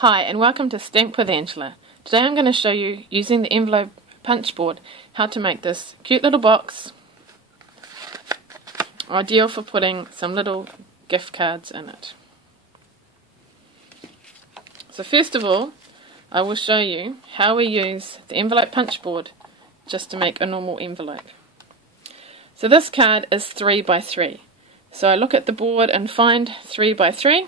Hi and welcome to Stamp with Angela. Today I'm going to show you, using the envelope punch board, how to make this cute little box, ideal for putting some little gift cards in it. So first of all, I will show you how we use the envelope punch board just to make a normal envelope. So this card is 3 by 3. So I look at the board and find 3 by 3.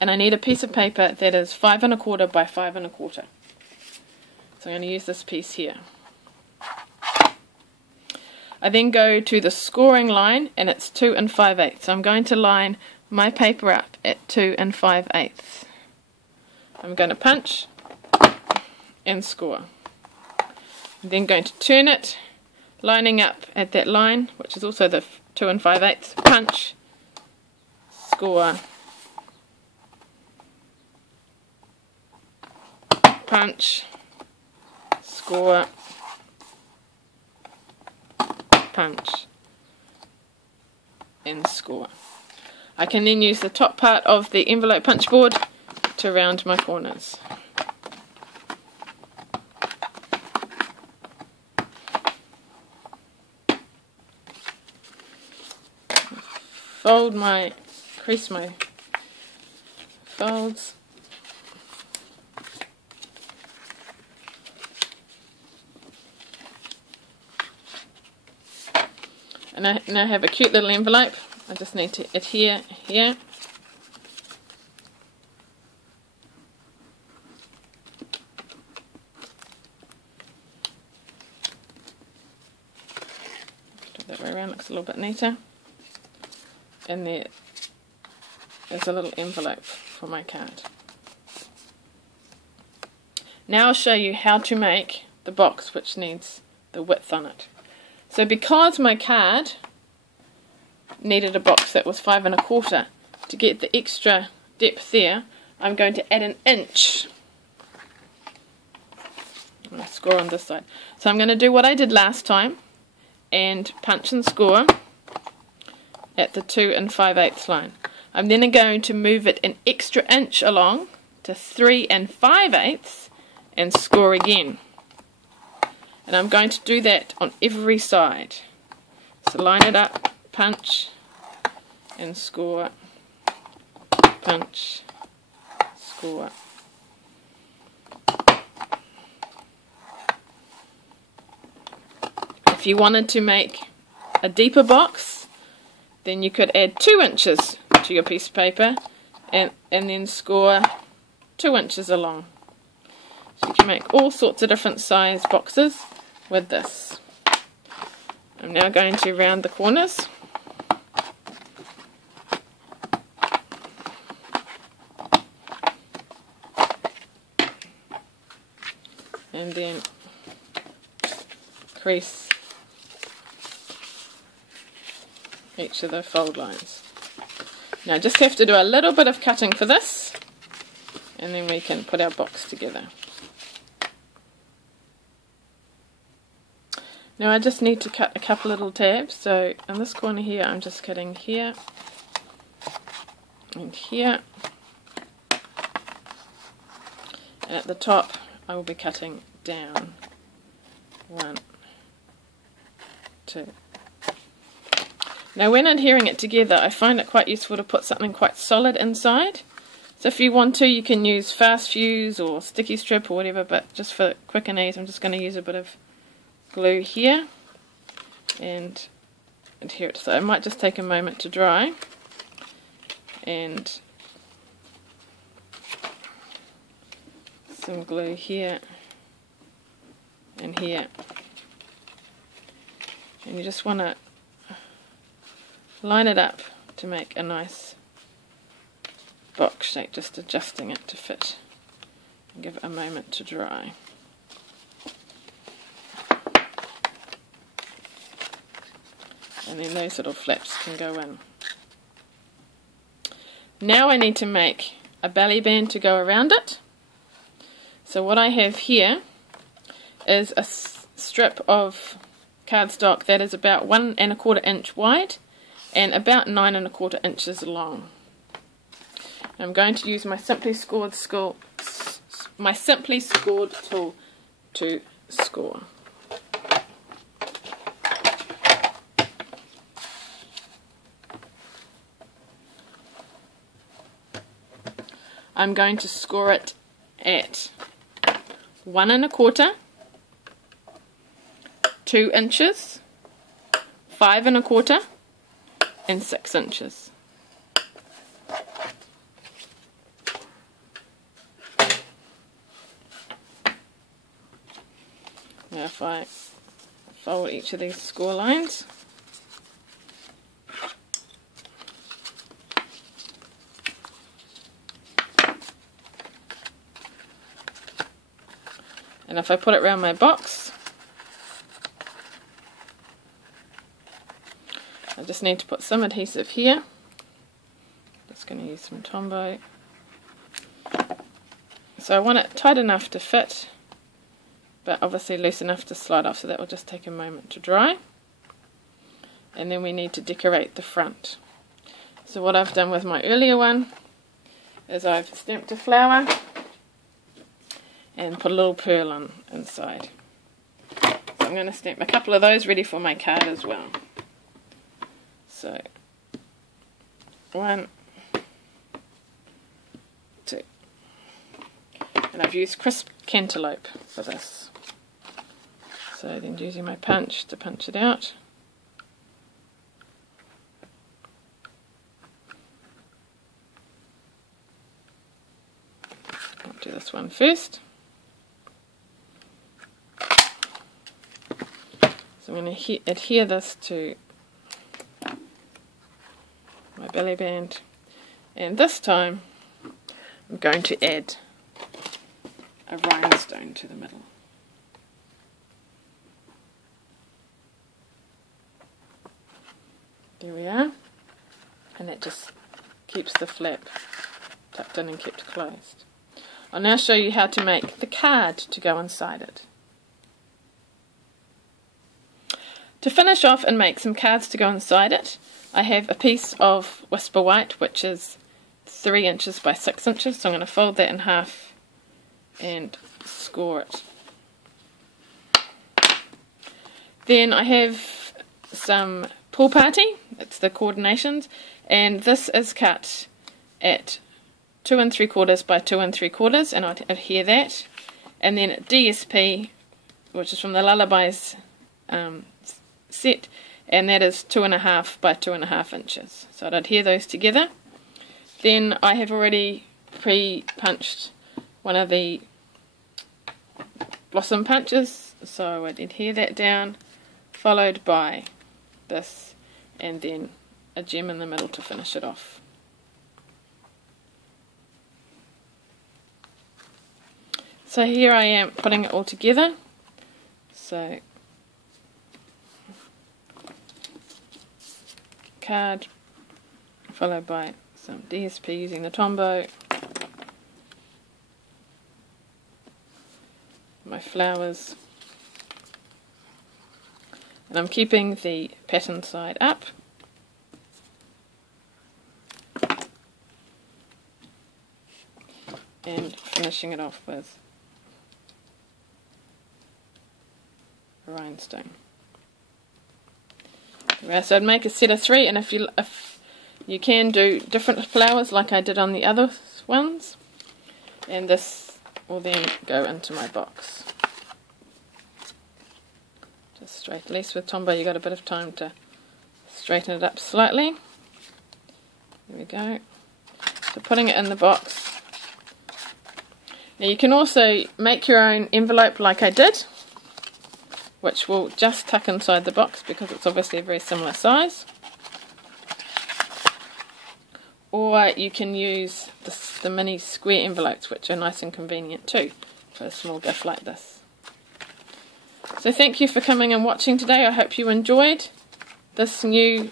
And I need a piece of paper that is 5 1/4 by 5 1/4. So I'm going to use this piece here. I then go to the scoring line and it's 2 5/8. So I'm going to line my paper up at 2 5/8. I'm going to punch and score. I'm then going to turn it, lining up at that line, which is also the 2 5/8, punch, score, punch, score, punch, and score. I can then use the top part of the envelope punch board to round my corners. Crease my folds. And I now have a cute little envelope. I just need to adhere here. Do it that way around, looks a little bit neater. And there is a little envelope for my card. Now I'll show you how to make the box which needs the width on it. So because my card needed a box that was 5 1/4, to get the extra depth there, I'm going to add an inch. I'm going to score on this side. So I'm going to do what I did last time and punch and score at the 2 5/8 line. I'm then going to move it an extra inch along to 3 5/8 and score again. And I'm going to do that on every side. So line it up, punch, and score, punch, score. If you wanted to make a deeper box, then you could add 2 inches to your piece of paper and then score 2 inches along. So you can make all sorts of different size boxes with this. I'm now going to round the corners. And then crease each of the fold lines. Now just have to do a little bit of cutting for this, and then we can put our box together. Now I just need to cut a couple little tabs, so in this corner here I'm just cutting here and here, and at the top I will be cutting down 1, 2. Now when adhering it together, I find it quite useful to put something quite solid inside. So if you want to, you can use fast fuse or sticky strip or whatever, but just for quick and ease I'm just going to use a bit of glue here and adhere it. So it might just take a moment to dry, and some glue here and here, and you just want to line it up to make a nice box shape, just adjusting it to fit, and give it a moment to dry. And then those little flaps can go in. Now I need to make a belly band to go around it. So what I have here is a strip of cardstock that is about 1 1/4 inch wide and about 9 1/4 inches long. I'm going to use my Simply Scored tool to score. I'm going to score it at 1 1/4, 2 inches, 5 1/4, and 6 inches. Now if I fold each of these score lines, and if I put it around my box, I just need to put some adhesive here. Just going to use some Tombow. So I want it tight enough to fit, but obviously loose enough to slide off, so that will just take a moment to dry. And then we need to decorate the front. So what I've done with my earlier one is I've stamped a flower and put a little pearl on inside. So I'm going to stamp a couple of those ready for my card as well. So 1, 2, and I've used crisp cantaloupe for this. So then using my punch to punch it out. I'll do this one first. So I'm going to adhere this to my belly band, and this time I'm going to add a rhinestone to the middle. There we are, and that just keeps the flap tucked in and kept closed. I'll now show you how to make the card to go inside it. To finish off and make some cards to go inside it, I have a piece of Whisper White which is 3 inches by 6 inches, so I'm going to fold that in half and score it. Then I have some Pool Party, it's the coordinations, and this is cut at 2 3/4 by 2 3/4, and I'll adhere that. And then DSP, which is from the Lullabies set, and that is 2 1/2 by 2 1/2 inches. So I'd adhere those together. Then I have already pre-punched one of the blossom punches, so I'd adhere that down, followed by this, and then a gem in the middle to finish it off. So here I am putting it all together. So card followed by some DSP using the Tombow, my flowers, and I'm keeping the pattern side up, and finishing it off with a rhinestone. So I'd make a set of 3, and if you can do different flowers like I did on the other ones, and this will then go into my box. Just straight, at least with Tombow you got a bit of time to straighten it up slightly. There we go. So putting it in the box. Now you can also make your own envelope like I did, which will just tuck inside the box because it's obviously a very similar size. Or you can use the mini square envelopes, which are nice and convenient too for a small gift like this. So thank you for coming and watching today. I hope you enjoyed this new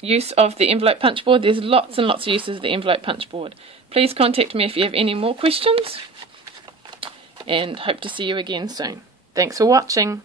use of the envelope punch board. There's lots and lots of uses of the envelope punch board. Please contact me if you have any more questions, and hope to see you again soon. Thanks for watching.